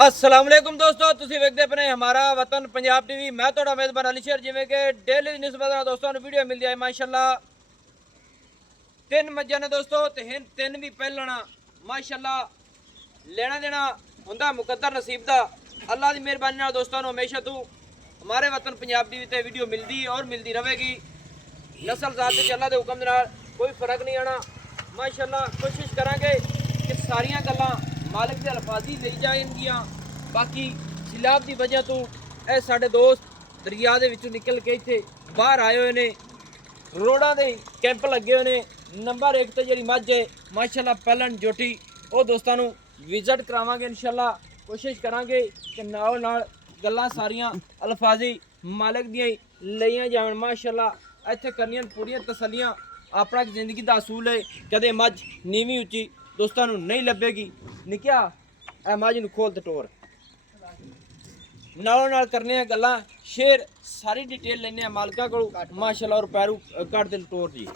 अस्सलाम वालेकुम दोस्तों, तुसी वेखदे पने हमारा वतन पंजाब टीवी। मैं थोड़ा मेजबान अली शेर। जिमें कि डेली निस्बत दोस्तों वीडियो मिलती है माशाल्लाह। तीन मज्जां ने दोस्तों ते तीन भी पहलना माशाल्लाह। लेना देना हुंदा मुकद्दर नसीब दा। अल्लाह की मेहरबानी नाल दोस्तों हमेशा तू हमारे वतन पंजाब टीवी ते वीडियो मिलती और मिलती रहेगी। नस्ल जात च अल्लाह के हुक्म दे नाल कोई फर्क नहीं आना माशाल्लाह। कोशिश करांगे कि सारियां गल्लां मालिक के अल्फाजी ली जाएंगियां। बाकी सैलाब की वजह तो ये साडे दोस्त दरिया दे विचों निकल के इत्थे बाहर आए हुए ने। रोडां दे कैंप लगे हुए ने। नंबर 1 ते जिहड़ी मझ है माशाल्लाह पहलन जोटी वो दोस्तां नूं विजिट करावांगे इंशाल्लाह। कोशिश करांगे कि नाल नाल गल्लां सारियां अल्फाजी मालिक दियां लईयां जाण माशाल्लाह। इत्थे करनियां पूरियां तसल्लियां। अपना जिंदगी दा असूल है कदे मझ नीवी उच्ची दोस्तों नहीं लभेगी। निकिया ए मझ नूं खोल ते टोर नालों नाल करने गल्लां शेर सारी डिटेल लेने मालिका को माशाल्लाह। और पैरू कट दिल टोर जी।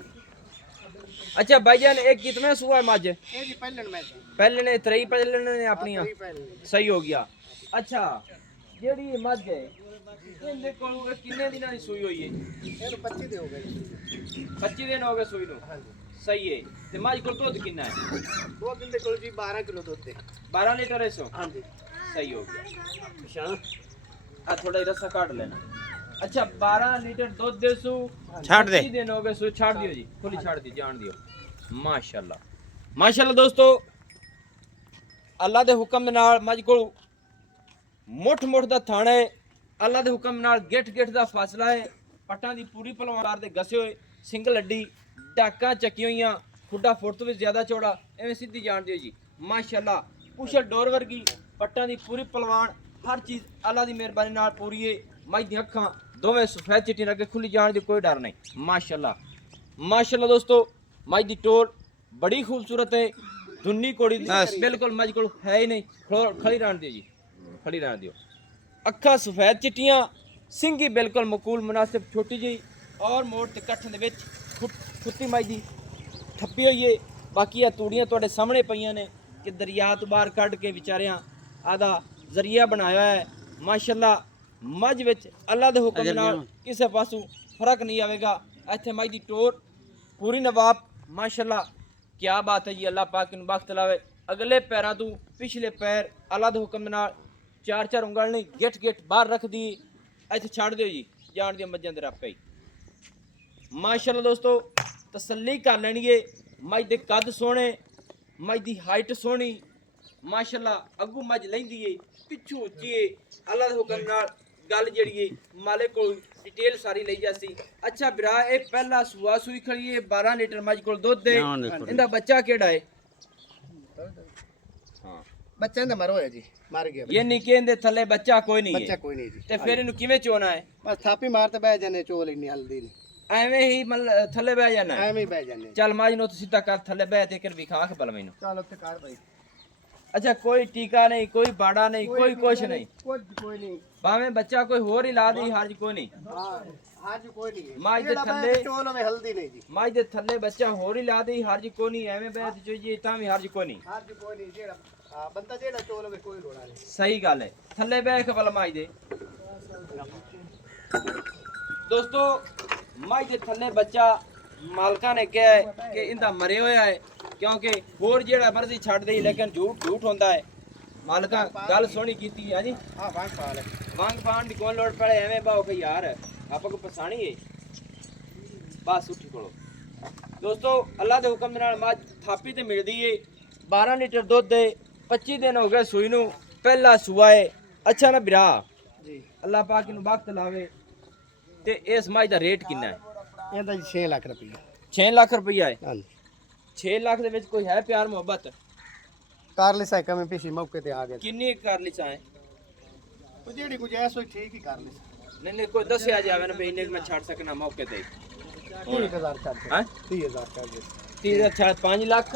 अच्छा भाईजान एक कितने सुआ मझ? पहले ने त्रई पहले ने अपनी सही हो गया। अच्छा जेड़ी मझ है इहदे कोल किन्ने दिनां दी सूई होई है? ਇਹਨੂੰ 25 ਦੇ ਹੋ ਗਏ ਜੀ। 25 दिन हो गए सूई नूं। सही है। ते मझ कोल दुध किन्ना है? ਦੋ ਦਿਨ ਦੇ ਕੋਲ ਜੀ 12 किलो दुध ਦੇ। 12 लीटर है सो। ਹਾਂਜੀ सही हो गया। शान आ थोड़ा ही रस्सा काट लेना। अच्छा 12 लीटर दूध दे सु छाड़ दे। 25 दिन हो गए सु छाड़ दियो जी। खुली छाड़ दी जान दियो माशाल्लाह। माशाल्लाह दोस्तों अल्लाह दे हुक्म दे नाल मझ कोल मुठ मुठ दा थाना है। अल्लाह दे हुक्म नाल गिठ गिठ दा फासला है। पट्टां दी पूरी पलवार दे गसे होए सिंगल अड्डी डाका चकी हुई खुड्डा फुट तो भी ज्यादा चौड़ा एवं सीधी जान दियो जी माशाल्लाह। कुशल डोर वर्गी पट्टां दी पूरी पलवान हर चीज़ अल्लाह की मेहरबानी नाल पूरी है। मझ दी अखां दोवें सफेद चिट्टी रखे खुली जान दी कोई डर नहीं माशाल्लाह। माशाल्लाह दोस्तों मझ दी टोर बड़ी खूबसूरत है। धुन्नी कोड़ी बिल्कुल मझ कोल है ही नहीं। खड़ी रहन दियो जी खड़ी रहन दियो। अखा सफेद चिट्टियां सिंगी बिल्कुल मकूल मुनासिब छोटी जी और मोड़ ते कट्ठ दे विच खुत्ती मझ दी थप्पी हुई है। बाकी आ तूड़ियां तुहाडे सामने पईयां ने कि दरिया तो बाहर कढ़ के विचारियां आदा जरिया बनाया है माशाल्लाह। मझ विच अल्लाह दे हुक्म नाल किसे पासों फर्क नहीं आवेगा। इत्थे मझ दी टोर पूरी नवाब माशाल्लाह। क्या बात है जी। अल्लाह पाक नूं बख्त लावे। अगले पैरां तों पिछले पैर अल्लाह दे हुक्म नाल चार चार उंगल नहीं गिठ गिठ बाहर रख दी। इत्थे छड़ दियो जी जान दियो मज्जां दे रापे माशाल्लाह। दोस्तों तसल्ली कर लैनी है। मझ दे कद सोहने मझ दी हाइट सोहनी माशाल्लाह। अगू मझ लैंदी है पिछू उच्ची है। अल्लाह दे हुक्म नाल गल जेड़ी है मालिक कोल डिटेल सारी लई जासी। अच्छा बिरा ए पहला सुआ सूई खड़ी है 12 लीटर मझ कोल दुध दे। इंदा बच्चा केड़ा है? हां ਬੱਚਿਆਂ ਦਾ ਮਰੋ ਹੈ ਜੀ ਮਰ ਗਿਆ ये निके इंदे थल्ले बच्चा कोई नहीं ਬੱਚਾ है ਕੋਈ ਨਹੀਂ ਜੀ। ते फिर इनु किवें चोना है? ਬਸ ਥਾਪੀ ਮਾਰ ਤੇ ਬਹਿ ਜਾਂਦੇ ਚੋਲ ਇੰਨੀ ਹਲਦੀ ਨਹੀਂ ਐਵੇਂ ਹੀ ਥੱਲੇ ਬਹਿ ਜਾਣਾ ਹੈ। ਐਵੇਂ ਹੀ ਬਹਿ ਜਾਂਦੇ। ਚੱਲ ਮਾਜ ਨੂੰ ਸਿੱਧਾ ਕਰ ਥੱਲੇ ਬਹਿ ਤੇ ਕਰ ਵਿਖਾ ਕੇ ਬਲ ਮੈਨੂੰ। ਚੱਲ ਉੱਤੇ ਕਰ ਭਾਈ। अच्छा कोई टीका नहीं कोई बाड़ा नहीं कोई कुछ नहीं ਕੁਝ ਕੋਈ ਨਹੀਂ। भावे बच्चा कोई होर ही ला दी हर्ज कोई नहीं। ਹਾਂ ਅੱਜ ਕੋਈ ਨਹੀਂ। ਮਾਝ ਦੇ ਥੱਲੇ ਚੋਲ ਹੋਵੇ ਹਲਦੀ ਨਹੀਂ ਜੀ। माज दे थल्ले बच्चा होर ही ला दी हर्ज कोई नहीं। एवें बैठ चाहिए ता भी हर्ज कोई नहीं। ਅੱਜ ਕੋਈ ਨਹੀਂ ਜਿਹੜਾ ਬੰਦਾ ਜਿਹੜਾ ਚੋਲ ਹੋਵੇ ਕੋਈ ਰੋਣਾ ਨਹੀਂ। सही गल है। थल्ले बैठ के बल माज दे दोस्तों माज दे थल्ले बच्चा मालका ने कहा है कि इंदा मरे होया है क्योंकि होर जेड़ा मर्जी छड़ दे लेकिन झूठ झूठ होंदा है। मालका गल सोहनी कीती है जी। ਹਾਂ ਵਾਂਗ ਪਾ ਲੈ। वांग पान दी कौन लोड़ पड़े एवें बाओ के यार आपा को पसानी है बस उठी कोलो। दोस्तों अल्लाह दे हुक्म नाल मझ थापी ते मिलदी है 12 लीटर दुध दे 25 दिन हो गए सूई नूं पहला सुआ है। अच्छा ना बिरा ਜੀ अल्लाह पाक नूं वक्त लावे ते इस मझ दा रेट किन्ना है? ਇਹਦਾ ਜੀ 6 ਲੱਖ ਰੁਪਏ। 6 लाख रुपया है। ਹਾਂਜੀ 6 लाख दे विच कोई है प्यार मोहब्बत? ਕਰ ਲਈ ਸਾਈਕਾ ਮੈਂ ਪਿਛੇ ਮੌਕੇ ਤੇ ਆ ਗਿਆ। किन्नी कर ली चाहे? ਉਹ ਜਿਹੜੀ ਗੁਜਾਇਸ਼ ਹੋਈ ਠੀਕ ਹੀ ਕਰ ਲਈ। नहीं नहीं कोई दसिया जावे ना भी इन्ने मैं छड़ सकना मौके ते 30000 ਛੱਡ ਦੇ। हैं 30000 ਛੱਡ ਦੇ। 30 5 लाख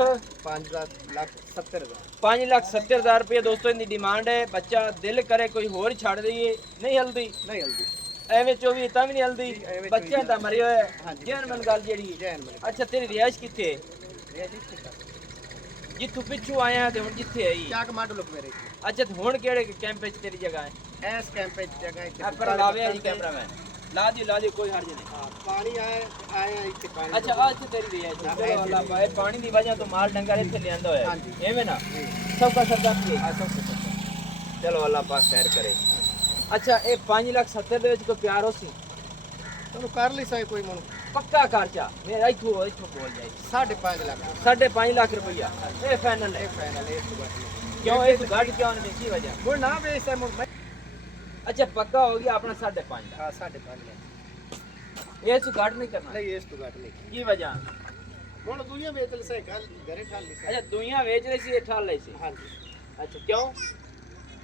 5 ਲੱਖ 70000। 5,70,000 रुपये दोस्तों इनकी डिमांड है। बच्चा दिल करे कोई होर छड़ दईए नहीं हल्दी ਨਹੀਂ ਹਲਦੀ एवें 24 ता भी नहीं हल्दी एवें बच्चे दा मरे होए ਹਾਂਜੀ। जैन मन गल जेड़ी ਜੈਨ ਮਲੇ अच्छा तेरी रिहाइश किथे है? ਇਹ ਜੀ ਜਿੱਥੋਂ ਪਿੱਛੋਂ ਆਇਆ ਤੇ ਹੁਣ ਜਿੱਥੇ ਆਈ ਚੱਕ ਮਾਡੂ ਲੋਕ ਮੇਰੇ ਅੱਛਾ ਤੇ ਹੁਣ ਕਿਹੜੇ ਕੈਂਪ ਵਿੱਚ ਤੇਰੀ ਜਗ੍ਹਾ ਹੈ ਇਸ ਕੈਂਪ ਵਿੱਚ ਜਗ੍ਹਾ ਇੱਥੇ ਆ ਪਰ ਲਾਵੇ ਜੀ ਕੈਮਰਾਮੈਨ ਲਾ ਦਿਓ ਕੋਈ ਹਰਜ ਨਹੀਂ ਹਾਂ ਪਾਣੀ ਆਇਆ ਇੱਥੇ ਪਾਣੀ ਅੱਛਾ ਆ ਇੱਥੇ ਤੇਰੀ ਰਹੀ ਹੈ ਚਲੋ ਅੱਲਾਹ ਪਾਏ ਪਾਣੀ ਦੀ ਵਜ੍ਹਾ ਤੋਂ ਮਾਲ ਡੰਗਰ ਇੱਥੇ ਲਿਆਂਦਾ ਹੋਇਆ ਹਾਂਜੀ। ਐਵੇਂ ਨਾ ਸਭ ਦਾ ਸਰਦਾਰ ਕੀ ਹੈ ਸਭ ਕੁਝ ਚਲੋ ਅੱਲਾਹ ਪਾਕ ਖੈਰ ਕਰੇ ਅੱਛਾ ਇਹ 5,70,000 ਦੇ ਵਿੱਚ ਕੋਈ ਪਿਆਰ ਹੋ ਸੀ ਤੁਹਾਨੂੰ ਕਰ ਲਈ ਸਾਈ ਕੋਈ ਮਨ ਪੱਕਾ ਖਰਚਾ ਮੇਰਾ ਇੱਥੋਂ ਬੋਲ ਜਾਏ 5.5 ਲੱਖ 5.5 ਲੱਖ ਰੁਪਈਆ ਇਹ ਫਾਈਨਲ ਹੈ ਇਹ ਫਾਈਨਲ ਇਹ ਤੋਂ ਬਾਅਦ ਕਿਉਂ ਇਹ ਗਾੜੀ ਕਿਉਂ ਨਹੀਂ ਕੀ ਵਜ੍ਹਾ ਹੁਣ ਨਾ ਵੇਚਦਾ ਮੁੜ ਮੈਂ ਅੱਛਾ ਪੱਕਾ ਹੋ ਗਿਆ ਆਪਣਾ 5.5 ਹਾਂ 5.5 ਲੱਖ ਇਹ ਤੋਂ ਘੱਟ ਨਹੀਂ ਕਰਨਾ ਨਹੀਂ ਇਸ ਤੋਂ ਘੱਟ ਨਹੀਂ ਕੀ ਵਜ੍ਹਾ ਹੁਣ ਦੁਨੀਆ ਵੇਚ ਲੈ ਸੇ ਕੱਲ ਘਰੇ ਠਾਲ ਲਈ ਅੱਛਾ ਦੁਨੀਆ ਵੇਚ ਰਹੀ ਸੀ ਇਹ ਠਾਲ ਲਈ ਸੀ ਹਾਂਜੀ ਅੱਛਾ ਕਿਉਂ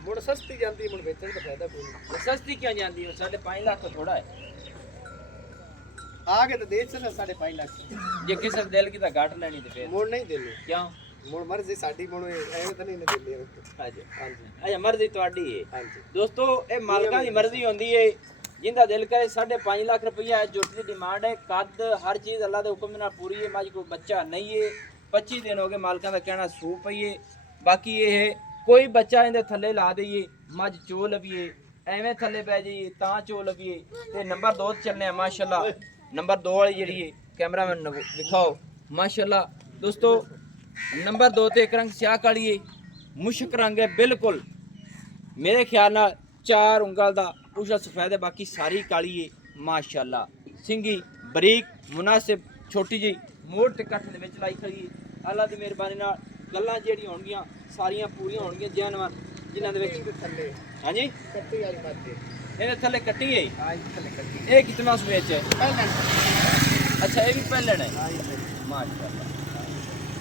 ਮੁੜ ਸਸਤੀ ਜਾਂਦੀ ਮੁੜ ਵੇਚਣ ਦਾ ਫਾਇਦਾ ਕੋਈ ਨਹੀਂ ਸਸਤੀ ਕਿਉਂ ਜਾਂਦੀ ਹੈ 5.5 ਲੱਖ ਤੋਂ ਥੋੜਾ ਹੈ ਆ ਕੇ ਤਾਂ ਦੇ ਚਲੇ 5.5 ਲੱਖ ਜੇ ਕਿਸੇ ਦੇ ਦਿਲ ਕੀ ਤਾਂ ਘੱਟ ਲੈਣੀ ਤੇ ਫਿਰ ਮੁੜ ਨਹੀਂ ਦੇਣੀ ਕਿਉਂ ਮੁੜ ਮਰਜ਼ੀ ਸਾਡੀ ਮੁੜ ਐਵੇਂ ਤਾਂ ਨਹੀਂ ਨਾ ਦੇਣੀ ਹਾਂਜੀ ਹਾਂਜੀ ਅੱਛਾ ਮਰਜ਼ੀ ਤੁਹਾਡੀ ਹੈ ਹਾਂਜੀ ਦੋਸਤੋ ਇਹ ਮਾਲਕਾਂ ਦੀ ਮਰਜ਼ੀ ਹੁੰਦੀ ਹੈ ਜਿੰਦਾ ਦਿਲ ਕਰੇ 5.5 ਲੱਖ ਰੁਪਈਆ ਹੈ ਜੁੱਟ ਦੀ ਡਿਮਾਂਡ ਹੈ ਕੱਦ ਹਰ ਚੀਜ਼ ਅੱਲਾ ਦੇ ਹੁਕਮ ਨਾਲ ਪੂਰੀ ਹੈ ਮੱਝ ਕੋਈ ਬੱਚਾ ਨਹੀਂ ਹੈ 25 ਦਿਨ ਹੋ ਗਏ ਮਾਲਕਾਂ ਦਾ ਕਹਿਣਾ ਸੂ ਪਈ ਹੈ ਬਾਕੀ ਇਹ ਕੋਈ ਬੱਚਾ ਇਹਦੇ ਥੱਲੇ ਲਾ ਦਈਏ ਮੱਝ ਚੋ ਲਵੀਏ ਐਵੇਂ ਥੱਲੇ ਪੈ ਜਾਈਏ ਤਾਂ ਚੋ ਲਵੀਏ ਤੇ ਨੰਬਰ 2 ਤੇ ਚੱਲਨੇ ਆ ਮਾਸ਼ਾਅੱਲਾ ਨੰਬਰ 2 ਵਾਲੀ ਜਿਹੜੀ ਹੈ ਕੈਮਰਾਮੈਨ ਨੂੰ ਦਿਖਾਓ ਮਾਸ਼ਾਅੱਲਾ ਦੋਸਤੋ ਨੰਬਰ 2 ਤੇ ਇੱਕ ਰੰਗ ਸਿਆਹ ਕਾਲੀ ਹੈ ਮੁਸ਼ਕ ਰੰਗ ਹੈ ਬਿਲਕੁਲ ਮੇਰੇ ਖਿਆਲ ਨਾਲ 4 ਉਂਗਲ ਦਾ ਪੂਛਾ ਸਫੈਦ ਹੈ ਬਾਕੀ ਸਾਰੀ ਕਾਲੀ ਹੈ ਮਾਸ਼ਾਅੱਲਾ ਸਿੰਗੀ ਬਰੀਕ ਮੁਨਾਸਿਬ ਛੋਟੀ ਜੀ ਮੋੜ ਤੇ ਕੱਟ ਦੇ ਵਿੱਚ ਲਾਈ ਖੜੀ ਹੈ ਅੱਲਾ ਦੀ ਮਿਹਰਬਾਨੀ ਨਾਲ ਗੱਲਾਂ ਜਿਹੜੀਆਂ ਹੋਣਗੀਆਂ ਸਾਰੀਆਂ ਪੂਰੀਆਂ ਹੋਣਗੀਆਂ ਜਾਨਵਰ ਜਿਨ੍ਹਾਂ ਦੇ ਵਿੱਚ ਥੱਲੇ ਹਾਂਜੀ ਕੱਟੀ ਵਾਲੀ ਮੱਝ ਹੈ ਇਹਦੇ ਥੱਲੇ ਕੱਟੀ ਹੈ ਹਾਂ ਥੱਲੇ ਕੱਟੀ ਇਹ ਕਿਤਨਾ ਸਵੇਚ ਹੈ ਪਹਿਲਾਂ ਅੱਛਾ ਇਹ ਵੀ ਪਹਿਲਣ ਹੈ ਹਾਂ ਮਾਸ਼ਾਅੱਲਾ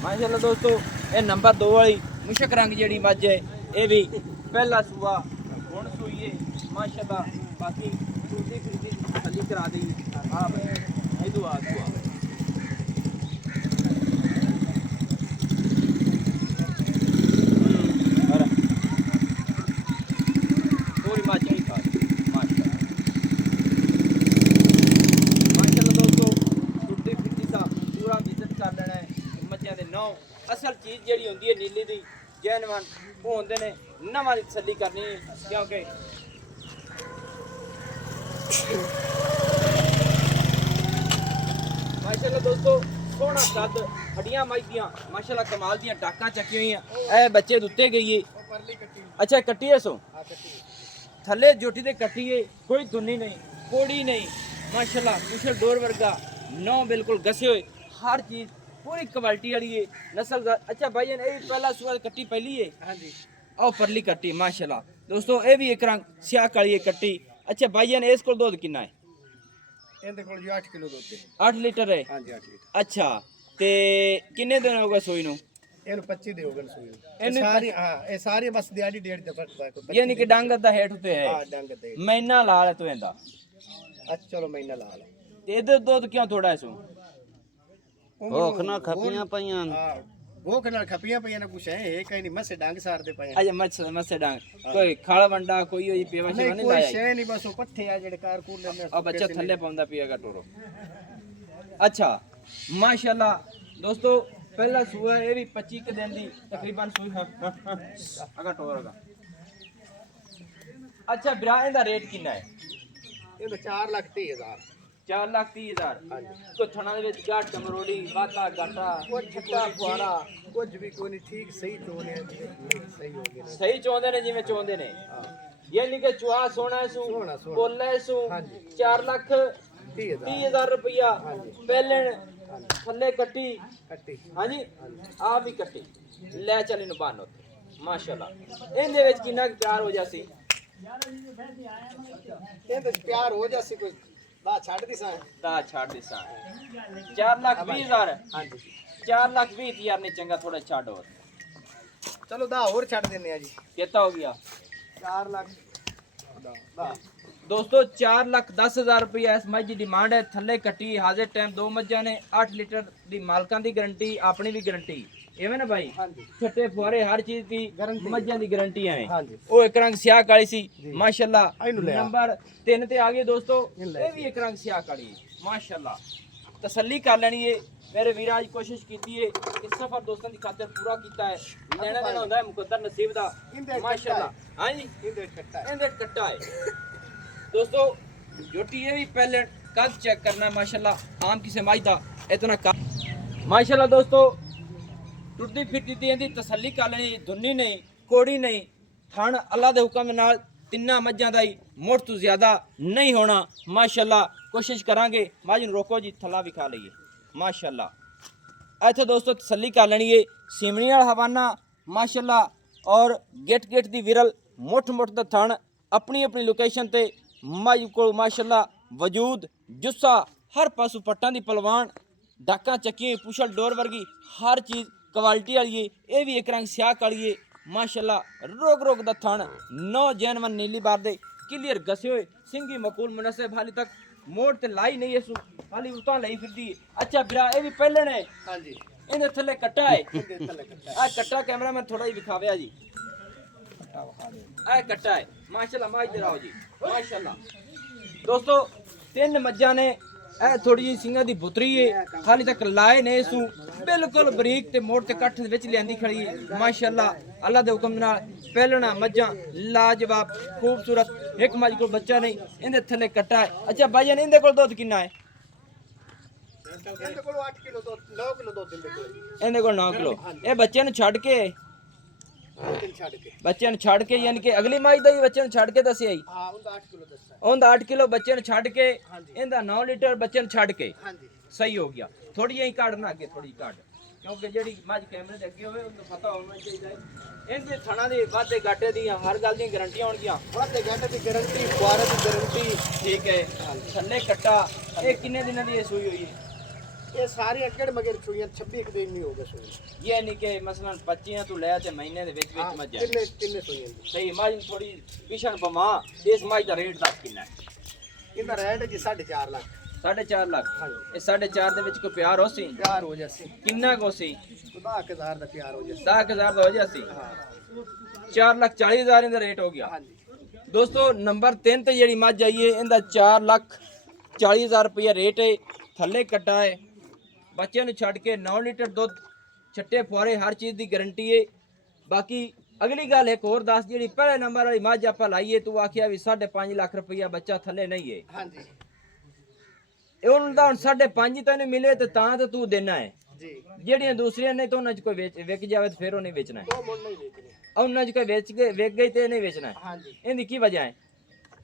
ਮਾਸ਼ਾਅੱਲਾ ਦੋਸਤੋ ਇਹ ਨੰਬਰ 2 ਵਾਲੀ ਮੁਸ਼ਕ ਰੰਗ ਜਿਹੜੀ ਮੱਝ ਹੈ ਇਹ ਵੀ ਪਹਿਲਾ ਸੂਆ ਹੁਣ ਸੂਈਏ ਮਾਸ਼ਾਅੱਲਾ ਬਾਕੀ ਸੂਦੀ ਫਿਰਦੀ ਖਾਲੀ ਕਰਾ ਦੇਈ ਹਾਂ ਭਾਈ ਇਹ ਦੁਆ ਥੋੜੀ ਮੱਝ ਹੀ ਖਾ ਮਾਸ਼ਾਅੱਲਾ ਮਾਸ਼ਾਅੱਲਾ ਦੋਸਤੋ ਸੂਦੀ ਫਿਰਦੀ ਦਾ ਪੂਰਾ ਵਿਜ਼ਿਟ ਕਰ ਲੈਣਾ ਹੈ ਮੱਝਾਂ ਦੇ ਨੌ ਅਸਲ ਚੀਜ਼ ਜਿਹੜੀ ਹੁੰਦੀ ਹੈ ਨੀਲੀ ਦੀ ਜੈਨਵਨ ਉਹ ਹੁੰਦੇ ਨੇ ਨਵਾਂ ਦੀ ਤਸੱਲੀ ਕਰਨੀ ਹੈ ਕਿਉਂਕਿ ਮਾਸ਼ਾਅੱਲਾ ਦੋਸਤੋ ਸੋਹਣਾ ਕੱਦ ਹੱਡੀਆਂ ਮਾਈਦੀਆਂ ਮਾਸ਼ਾਅੱਲਾ ਕਮਾਲ ਦੀਆਂ ਟਾਕਾਂ ਚੱਕੀਆਂ ਹੋਈਆਂ ਇਹ ਬੱਚੇ ਦੇ ਉੱਤੇ ਗਈ ਏ ਉਹ ਪਰਲੀ ਕੱਟੀ ਅੱਛਾ ਕੱਟੀਏ ਸੋ ਹਾਂ ਕੱਟੀ ਥੱਲੇ ਜੋਟੀ ਦੇ ਕੱਟੀਏ ਕੋਈ ਧੁੰਨੀ ਨਹੀਂ ਕੋੜੀ ਨਹੀਂ ਮਾਸ਼ਾਅੱਲਾ ਕੁਸ਼ਲ ਡੋਰ ਵਰਗਾ ਨੌ ਬਿਲਕੁਲ ਗਸੇ ਹੋਏ ਹਰ ਚੀਜ਼ पूरी क्वालिटी वाली है नस्ल का अच्छा भाई ये पहला सुआ कट्टी पहली है हाँ जी आओ परली कट्टी माशाल्लाह दोस्तों ये भी एक रंग स्याह काली है कट्टी अच्छा भाई ने इसको दूध कितना है ਇਹਦੇ ਕੋਲ ਜੀ 8 ਕਿਲੋ ਦੁੱਧ ਹੈ 8 लीटर है ਹਾਂ ਜੀ 8 ਲੀਟਰ अच्छा ते किन्ने दिन हो गए सोई नु ਇਹਨੂੰ 25 ਦੇ ਹੋ ਗਏ ਸੂਈ ਇਹਨੂੰ ਇਹ ਸਾਰੀ ਹਾਂ ਇਹ ਸਾਰੀ ਬਸ ਦਿਹਾੜੀ ਡੇਢ ਦਾ ਫਰਕ ਪਾਇਆ यानी कि डांगर दा हेठ उते है ਹਾਂ ਡੰਗ ਤੇ महीना ला ले तो एंदा ਅੱਛਾ ਚਲੋ ਮਹੀਨਾ ਲਾ ਲੈ ते इधर दूध क्यों थोड़ा है सो ਭੁੱਖ ਨਾਲ ਖਪੀਆਂ ਪਈਆਂ ਹਾਂ ਭੁੱਖ ਨਾਲ ਖਪੀਆਂ ਪਈਆਂ ਨੇ ਕੁਛ ਹੈ ਇਹ ਕहीं ਨਹੀਂ ਮਸੇ ਡੰਗ ਸਾਰਦੇ ਪਏ अच्छा मसे डांग कोई खाल वंडा कोई होई पेवा शेवा ਨਹੀਂ नहीं ਕੋਈ लाया ਸ਼ੈ ਨਹੀਂ ਬਸ ਉਹ ਪੱਠੇ ਆ ਜਿਹੜੇ ਕਾਰ ਕੂਰ ਲੈਂਦੇ अब बच्चा थल्ले पाउंदा पिएगा टोरो अच्छा माशाल्लाह दोस्तों पहला सुआ ये भी 25 के दिन दी तकरीबन सुई अगर टोरगा अच्छा बिरा दा रेट कितना है ਇਹ ਤਾਂ 4,30,000 4,30,000 ਕੋਈ ਥਣਾ ਦੇ ਵਿੱਚ ਗਾਟ ਕਮਰੋੜੀ ਵਾਤਾ ਗਾਟਾ ਕੁਝ ਛੱਟਾ ਫੁਆੜਾ ਕੁਝ ਵੀ ਕੋਈ ਨਹੀਂ ਠੀਕ ਸਹੀ ਚੋਣੇ ਸਹੀ ਹੋ ਗਏ ਨੇ ਸਹੀ ਚੋਂਦੇ ਨੇ ਜਿਵੇਂ ਚੋਂਦੇ ਨੇ ਯਾਨੀ ਕਿ ਚੁਆ ਸੋਣਾ ਸੂ ਸੋਹਣਾ, ਸੋਹਣਾ। ਬੋਲੇ ਸੂ ਹਾਂਜੀ। 4,30,000 30,000 ਰੁਪਇਆ ਹਾਂਜੀ। ਪਹਿਲਣ ਥੱਲੇ ਕੱਟੀ ਕੱਟੀ ਹਾਂਜੀ ਆ ਵੀ ਕੱਟੀ ਲੈ ਚਲੀ ਨੂੰ ਬਾਨੋ ਮਾਸ਼ਾਅੱਲਾ ਇਹਦੇ ਵਿੱਚ ਕਿੰਨਾ ਕੁ ਪਿਆਰ ਹੋ ਜਾਸੀ ਇਹ ਤਾਂ ਪਿਆਰ ਹੋ ਜਾਸੀ ਕੋਈ ਬਾ ਛੱਡ ਦੀ ਸਾਂ ਤਾਂ ਛੱਡ ਦੇ ਸਾਂ 4,20,000 ਹਾਂਜੀ 4,20,000 ਨੇ ਚੰਗਾ ਥੋੜਾ ਛੱਡ ਹੋਰ ਚਲੋ ਦਾ ਹੋਰ ਛੱਡ ਦਿੰਨੇ ਆ ਜੀ ਕਿੰਨਾ ਹੋ ਗਿਆ 4 ਲੱਖ ਦਾ दोस्तों 4,10,000 रुपया इस मज की डिमांड है थले कट्टी हाजिर टाइम 2 मज्जा ने 8 लीटर दी मालकां दी गारंटी अपनी भी गारंटी एवें ना भाई हाँ जी छट्टे फुआरे हर चीज दी गारंटी मज्जां दी गारंटी है हाँ जी ओ एक रंग स्याह काली सी माशाल्लाह इनू ले आ। नंबर 3 ते आ गए दोस्तों इन ले ये भी एक रंग स्याह काली माशाल्लाह तसल्ली कर लेनी है। मेरे वीरा आज कोशिश की है कि सफर दोस्तों की खातिर पूरा किया है। लेना देना होता है मुकद्दर नसीब दा माशाल्लाह। हाँ जी इंदे कट्टा है दोस्तों। जोटी ये भी पहले कद चेक करना है माशाल्लाह। आम किसे माइदा इतना कद माशाल्लाह दोस्तों टुटती फिरती दी इंदी तसल्ली कर लेनी। धुन्नी नहीं कोड़ी नहीं थण अल्लाह दे हुक्म नाल तिन्ना मज्जां दा ही मुड़ तो ज्यादा नहीं होना माशाल्लाह। कोशिश करांगे मज नूं रोको जी थला भी खा लईए माशाल्लाह। इत्थे दोस्तों तसल्ली कर लेनी है सीमनी वाला हवाना माशाल्लाह और गेट गेट दी विरल मुठ मुठ दा थण अपनी अपनी लोकेशन ते मज को माशाल्लाह वजूद जुस्सा हर पासों पट्टां दी पलवान डाका चक्की पुछल डोर वर्गी हर चीज़ क्वालिटी वाली है। ये भी एक रंग स्याह काली है माशाल्लाह। रोग रोग दा थण नौ जैनवन नीली बार दे क्लियर गसे हुए सिंगी मकूल मुनसिब हाली तक मोड़ ते लाई नहीं है सु हाली उतां लाई फिरदी है। अच्छा बिरा ये भी पहले ने हां जी इहदे थल्ले कट्टा है। आ कट्टा कैमरा में थोड़ा ही दिखावे जी। आ कट्टा है माशाल्लाह माज दे राओ जी माशाल्लाह। दोस्तों तीन मज्जां ने ए थोड़ी जी सिंगा दी बुतरी है हाली तक लाए ने इसू बिल्कुल बरीक ते मोड़ ते कट्ठ विच लियांदी खड़ी है माशाल्लाह। अल्लाह दे हुक्म नाल पहलना मज्जां लाजवाब खूबसूरत एक मज को बच्चा नहीं इंदे थल्ले कट्टा है। अच्छा भाईजान इंदे कोल दुध किन्ना है? ਇਹਦੇ ਕੋਲ 8 ਕਿਲੋ ਤੋਂ 9 ਕਿਲੋ ਦੁੱਧ ਦਿੰਦੇ ਕੋਈ इंदे कोल 9 किलो। ये बच्चे नु छड़ के ਦਿਨ ਛੱਡ ਕੇ बच्चे नु छड़ के यानी कि अगली माई दा ही बच्चे नु छड़ के दसी आई ਹਾਂ ਉਹਦਾ 8 ਕਿਲੋ ਦੱਸਾ ਉਹਦਾ 8 ਕਿਲੋ ਬੱਚੇ ਨੂੰ ਛੱਡ ਕੇ ਇਹਦਾ 9 ਲੀਟਰ ਬੱਚੇ ਨੂੰ ਛੱਡ ਕੇ ਹਾਂਜੀ ਸਹੀ ਹੋ ਗਿਆ। ਥੋੜੀ ਜਿਹੀ ਕੱਢਣਾ ਅੱਗੇ ਥੋੜੀ ਕੱਢ ਕਿਉਂਕਿ ਜਿਹੜੀ ਮੱਝ ਕੈਮਰੇ ਦੇ ਅੱਗੇ ਹੋਵੇ ਉਹਨੂੰ ਪਤਾ ਹੋਣਾ ਚਾਹੀਦਾ ਹੈ। ਇਹਦੇ ਥਣਾ ਦੇ ਵਾਧੇ ਘਾਟੇ ਦੀਆਂ ਹਰ ਗੱਲ ਦੀਆਂ ਗਾਰੰਟੀਆਂ ਹੋਣਗੀਆਂ। ਵਾਧੇ ਘਾਟੇ ਦੀ ਗਾਰੰਟੀ ਫੁਆਰੇ ਦੀ ਗਾਰੰਟੀ ਠੀਕ ਹੈ ਥੱਲੇ ਕੱਟਾ ਇਹ ਕਿੰਨੇ ਦਿਨਾਂ ਦੀ ਇਹ ਸੂਈ ਹੋਈ ਹੈ? ਇਹ ਸਾਰੀਆਂ ਕਿਹੜ ਮਗਰ ਸੂਈਆਂ 26 ਦਿਨ ਨਹੀਂ ਹੋ ਗਏ ਸੂਈ ਯਾਨੀ ਕਿ ਮਸਲਨ 25 ਤੋਂ ਲੈ ਤੇ ਮਹੀਨੇ ਦੇ ਵਿੱਚ ਵਿੱਚ ਮੱਝ ਹੈ ਕਿੰਨੇ ਸੂਈਆਂ ਦੀ ਸਹੀ ਮੱਝ ਥੋੜੀ ਪਿਛਣ ਬਮਾ ਇਸ ਮੱਝ ਦਾ ਰੇਟ ਦੱਸ ਕਿੰਨਾ ਹੈ? ਇਹਦਾ ਰੇਟ ਜੀ 4.5 ਲੱਖ 4.5 ਲੱਖ। ਇਹ 4.5 ਦੇ ਵਿੱਚ ਕੋਈ ਪਿਆਰ ਹੋ ਸੀ? ਪਿਆਰ ਹੋ ਜਾਸੀ ਕਿੰਨਾ ਕੋ ਸੀ? 10000 ਦਾ ਪਿਆਰ ਹੋ ਜਾਸੀ 10000 ਦਾ ਹੋ ਗਿਆ ਸੀ। ਹਾਂ 4,40,000 ਦਾ ਰੇਟ ਹੋ ਗਿਆ। ਹਾਂਜੀ ਦੋਸਤੋ ਨੰਬਰ 3 ਤੇ ਜਿਹੜੀ ਮੱਝ ਆਈ ਹੈ ਇਹਦਾ 4,40,000 ਰੁਪਇਆ ਰੇਟ ਹੈ। ਥੱਲੇ ਕੱਟਾ ਹੈ ਬੱਚਿਆਂ ਨੂੰ ਛੱਡ ਕੇ 9 ਲੀਟਰ ਦੁੱਧ ਛੱਟੇ ਫੁਆਰੇ ਹਰ ਚੀਜ਼ ਦੀ ਗਾਰੰਟੀ ਹੈ। ਬਾਕੀ ਅਗਲੀ ਗੱਲ ਇੱਕ ਹੋਰ ਦੱਸ ਜਿਹੜੀ ਪਹਿਲੇ ਨੰਬਰ ਵਾਲੀ ਮੱਝ ਆਪਾਂ ਲਾਈਏ ਤੂੰ ਆਖਿਆ ਵੀ 5.5 ਲੱਖ ਰੁਪਇਆ ਬੱਚਾ ਥੱਲੇ ਨਹੀਂ ਹੈ। ਹਾਂਜੀ ਇਹ ਉਹਨਾਂ ਦਾ ਹੁਣ 5.5 ਤੈਨੂੰ ਮਿਲੇ ਤੇ ਤਾਂ ਤੇ ਤੂੰ ਦੇਣਾ ਹੈ। ਜੀ ਜਿਹੜੀਆਂ ਦੂਸਰੀਆਂ ਨੇ ਤਾਂ ਉਹਨਾਂ 'ਚ ਕੋਈ ਵਿਕ ਜਾਵੇ ਤੇ ਫਿਰ ਉਹ ਨਹੀਂ ਵੇਚਣਾ ਹੈ। ਉਹ ਮੁੱਲ ਨਹੀਂ ਵੇਚਣੇ ਉਹਨਾਂ 'ਚ ਕੋਈ ਵਿਕ ਗਈ ਤੇ ਨਹੀਂ ਵੇਚਣਾ ਹੈ। ਹਾਂਜੀ ਇਹਦੀ ਕੀ ਵਜ੍ਹਾ ਹੈ?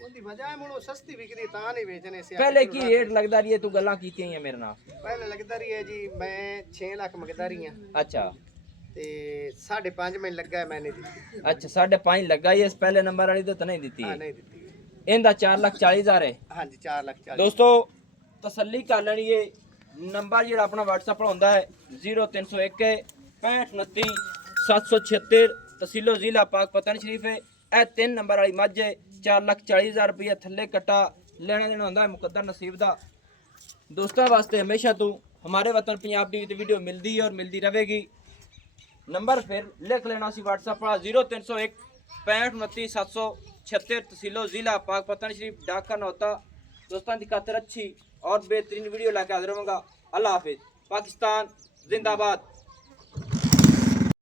ਉਹਦੀ ਵਜ੍ਹਾ ਹੈ ਹੁਣ ਉਹ ਸਸਤੀ ਵਿਕਦੀ ਤਾਂ ਨਹੀਂ ਵੇਚਣੇ ਸੀ ਪਹਿਲੇ ਕੀ ਰੇਟ ਲੱਗਦਾ ਰਹੀ ਹੈ ਤੂੰ ਗੱਲਾਂ ਕੀਤੀਆਂ ਹੀ ਮੇਰੇ ਨਾਲ? ਪਹਿਲੇ ਲੱਗਦਾ ਰਹੀ ਹੈ ਜੀ ਮੈਂ 6 ਲੱਖ ਮੰਗਦਾ ਰਹੀ ਹਾਂ ਅੱਛਾ ਤੇ 5.5 ਮੈਨੂੰ ਲੱਗਾ ਮੈਂ ਨਹੀਂ ਦਿੱਤੀ ਅੱਛਾ 5.5 ਲੱਗਾ ਹੀ ਇਸ ਪਹਿਲੇ ਨੰਬਰ ਵਾਲੀ ਤਾਂ ਨਹੀਂ ਦਿੱਤੀ ਹਾਂ ਹੈ। ਨਹੀਂ ਦਿੱਤੀ ਇਹਦਾ 4,40,000 ਹੈ। ਹਾਂਜੀ 4 ਲੱਖ 40 ਦੋਸਤੋ ਤਸੱਲੀ ਕਰ ਲੈਣੀ ਹੈ। ਨੰਬਰ ਜਿਹੜਾ ਆਪਣਾ WhatsApp ਹੁੰਦਾ ਹੈ 0301 6529 776 ਤਹਿਸੀਲੋ ਜ਼ਿਲ੍ਹਾ ਪਾਕਪਤਨ ਸ਼ਰੀਫ ਹੈ। ਇਹ 3 ਨੰਬਰ ਵਾਲੀ ਮੱਝ ਹੈ 4,40,000 ਰੁਪਏ ਥੱਲੇ ਕਟਾ ਲੈਣਾ ਦੇਣਾ ਹੁੰਦਾ ਹੈ ਮੁਕੱਦਰ ਨਸੀਬ ਦਾ। ਦੋਸਤਾਂ ਵਾਸਤੇ ਹਮੇਸ਼ਾ ਤੋਂ ਹਮਾਰੇ ਵਤਨ ਪੰਜਾਬ ਟੀਵੀ ਤੇ ਵੀਡੀਓ ਮਿਲਦੀ ਹੈ ਔਰ ਮਿਲਦੀ ਰਹੇਗੀ। ਨੰਬਰ ਫਿਰ ਲਿਖ ਲੈਣਾ ਸੀ WhatsApp ਵਾਲਾ 0301 6529 776 तहसीलो जिला पाकपतन शरीफ डाक का नौता। दोस्तों की खातिर अच्छी और बेहतरीन वीडियो लाके हाजिर होगा। अल्लाह हाफिज। पाकिस्तान जिंदाबाद।